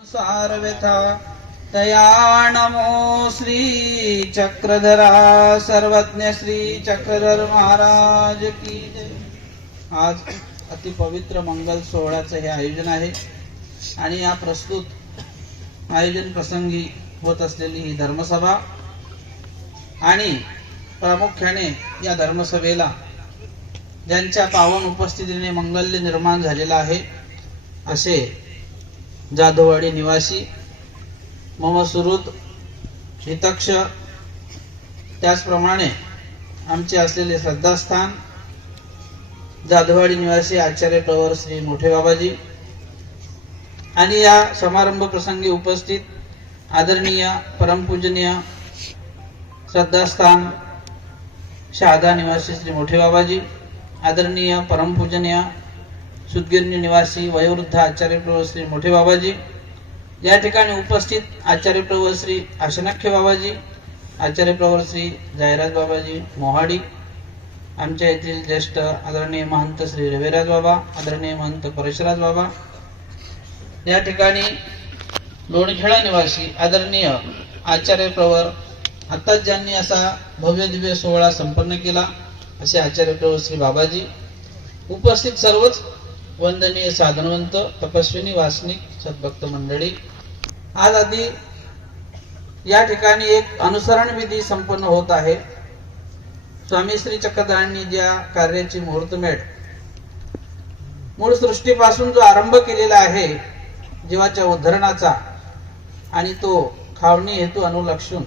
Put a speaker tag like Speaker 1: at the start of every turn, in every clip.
Speaker 1: संसार तया नमो श्री चक्रधरा सर्वज्ञ श्री चक्रधर महाराज की आज अति पवित्र मंगल सोहळ्याचं हे आयोजन आहे. आणि या प्रस्तुत आयोजन प्रसंगी होत असलेली ही धर्मसभा आणि प्रामुख्याने या धर्मसभेला ज्यांच्या पावन उपस्थितीने मंगल्य निर्माण झालेला आहे असे जाधववाडी निवासी मम सुहृद हितक्ष त्याचप्रमाणे आमचे असलेले श्रद्धास्थान जाधववाडी निवासी आचार्य प्रवर श्री मोठे बाबाजी. आणि या समारंभ प्रसंगी उपस्थित आदरणीय परमपूजनीय श्रद्धास्थान शहादा निवासी श्री मोठे बाबाजी आदरणीय परमपूजनीय सुदगिरणी निवासी वयोवृद्ध आचार्य प्रभू श्री मोठे बाबाजी या ठिकाणी उपस्थित आचार्य प्रभू श्री आशनाख्य बाबाजी आचार्य प्रभू श्री जायराज बाबाजी मोहाडी आमच्या येथील ज्येष्ठ आदरणीय महंत श्री रविराज बाबा आदरणीय महंत परशुराज बाबा या ठिकाणी लोणखेळा निवासी आदरणीय आचार्य प्रवर आत्ताच ज्यांनी असा भव्य दिव्य सोहळा संपन्न केला असे आचार्य प्रभू श्री बाबाजी उपस्थित सर्वच वंदनीय साधनवंत तपस्विनी वासनिक सद्भक्त मंडळी. आज आधी या ठिकाणी एक अनुसरण विधी संपन्न होत आहे. स्वामी श्री चक्रधरांनी ज्या कार्याची मुहूर्तमेढ मूळ सृष्टीपासून जो आरंभ केलेला आहे जीवाच्या उद्धरणाचा आणि तो खावणी हेतू अनुलक्षून.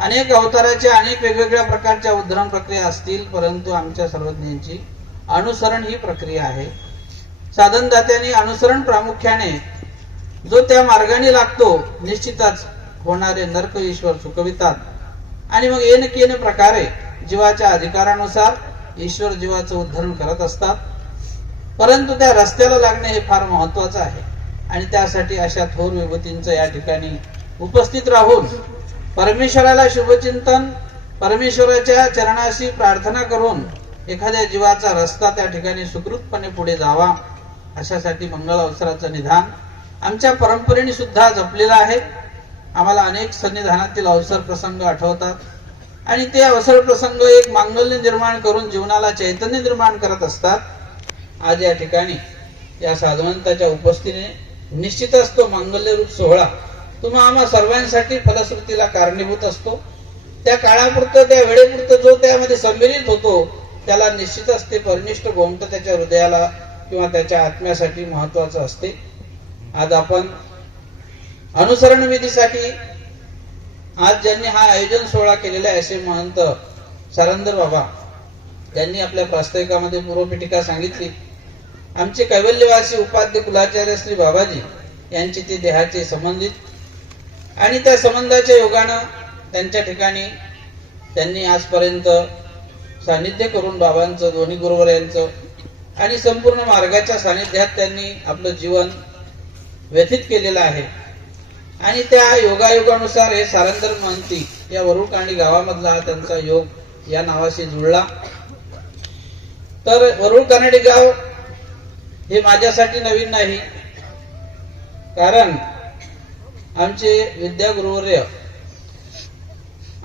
Speaker 1: अनेक अवताराच्या अनेक वेगवेगळ्या प्रकारच्या उद्धरण प्रक्रिया असतील परंतु आमच्या सर्वज्ञांची अनुसरण ही प्रक्रिया आहे. साधनदात्यांनी अनुसरण प्रामुख्याने जो त्या मार्गाने लागतो निश्चितच होणारे नरक ईश्वर चुकवितात आणि मग येन केन प्रकारे जीवाच्या अधिकारानुसार ईश्वर जीवाचं उद्धरण करत असतात. परंतु त्या रस्त्याला लागणे हे फार महत्वाचं आहे. आणि त्यासाठी अशा थोर विभूतींचं या ठिकाणी उपस्थित राहून परमेश्वराला शुभचिंतन परमेश्वराच्या चरणाशी प्रार्थना करून एखाद्या जीवाचा रस्ता त्या ठिकाणी सुकृतपणे पुढे जावा. अशासाठी मंगळ अवसराचं निधान आमच्या परंपरेने सुद्धा जपलेलं आहे. आम्हाला अनेक सन्निधानातील अवसर प्रसंग आठवतात. आणि ते अवसर प्रसंग एक मांगल्य निर्माण करून जीवनाला चैतन्य निर्माण करत असतात. आज या ठिकाणी या साधवंताच्या उपस्थितीने निश्चितच तो मांगल्यरूप सोहळा. तुम्हा आम्हा सर्वांसाठी फलश्रुतीला कारणीभूत असतो. त्या काळापुरतं त्या वेळेपुरतं जो त्यामध्ये संमिलित होतो त्याला निश्चितच ते परनिष्ठ गोमट त्याच्या हृदयाला किंवा त्याच्या आत्म्यासाठी महत्वाचं असते. आज आपण अनुसरण विधीसाठी आज ज्यांनी हा आयोजन सोहळा केलेला आहे असे महंत सारंदर बाबा त्यांनी आपल्या प्रास्ताविकामध्ये पूर्वपीठिका सांगितली. आमचे कैवल्यवासी उपाध्य कुलाचार्य श्री बाबाजी यांची ते देहाचे संबंधित आणि त्या संबंधाच्या योगानं त्यांच्या ठिकाणी त्यांनी आजपर्यंत सान्निध्य करून बाबांचं दोन्ही गुरुवर यांचं आणि संपूर्ण मार्गाच्या सानिध्यात त्यांनी आपलं जीवन व्यतीत केलेलं आहे. आणि त्या योगायोगानुसार हे सारंदर महंती या वरुळकांडी गावामधला त्यांचा योग या नावाशी जुळला. तर वरुळ कानडी गाव हे माझ्यासाठी नवीन नाही. कारण आमचे विद्यागुरुवर्य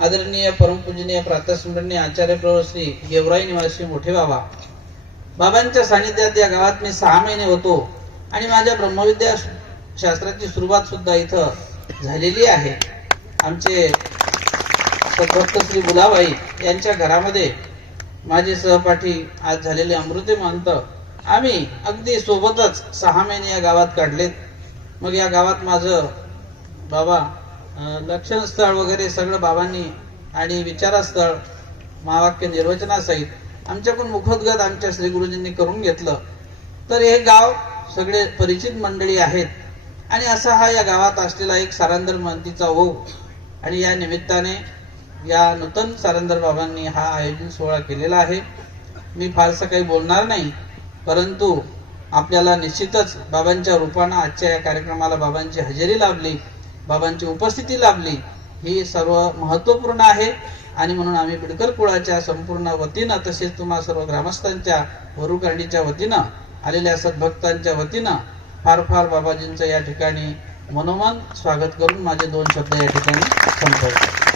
Speaker 1: आदरणीय परमपूजनीय प्रातस्मरणीय आचार्य प्रवश्री येवराई गेवराई निवासी मोठे बाबा बाबांच्या सानिध्यात या गावात मी सहा महिने होतो आणि माझ्या ब्रह्मविद्या शास्त्राची सुरुवात सुद्धा इथं झालेली आहे. आमचे सद्भक्त श्री बुलाबाई यांच्या घरामध्ये माझे सहपाठी आज झालेले अमृते महंत आम्ही अगदी सोबतच सहा महिने या गावात काढलेत. मग या गावात माझं बाबा लक्षणस्थळ लक्षण स्थळ वगैरे सगळं बाबांनी आणि विचारस्थळ महावाक्य निर्वचनासहित आमच्याकडून मुखोद्गत आमच्या श्री गुरुजींनी करून घेतलं. तर हे गाव सगळे परिचित मंडळी आहेत. आणि असा हा या गावात असलेला एक सारंदर महंतीचा ओघ. आणि या निमित्ताने या नूतन सारंदर बाबांनी हा आयोजन सोहळा केलेला आहे. मी फारसं काही बोलणार नाही. परंतु आपल्याला निश्चितच बाबांच्या रूपानं आजच्या या कार्यक्रमाला बाबांची हजेरी लाभली बाबांची उपस्थिती लाभली. ही सर्व महत्त्वपूर्ण आहे. आणि म्हणून आम्ही बिडकर कुळाच्या संपूर्ण वतीनं तसेच तुम्हा सर्व ग्रामस्थांच्या वरुकर्णीच्या वतीनं आलेल्या सद्भक्तांच्या वतीनं फार फार बाबाजींचं या ठिकाणी मनोमन स्वागत करून माझे दोन शब्द या ठिकाणी संपवतो.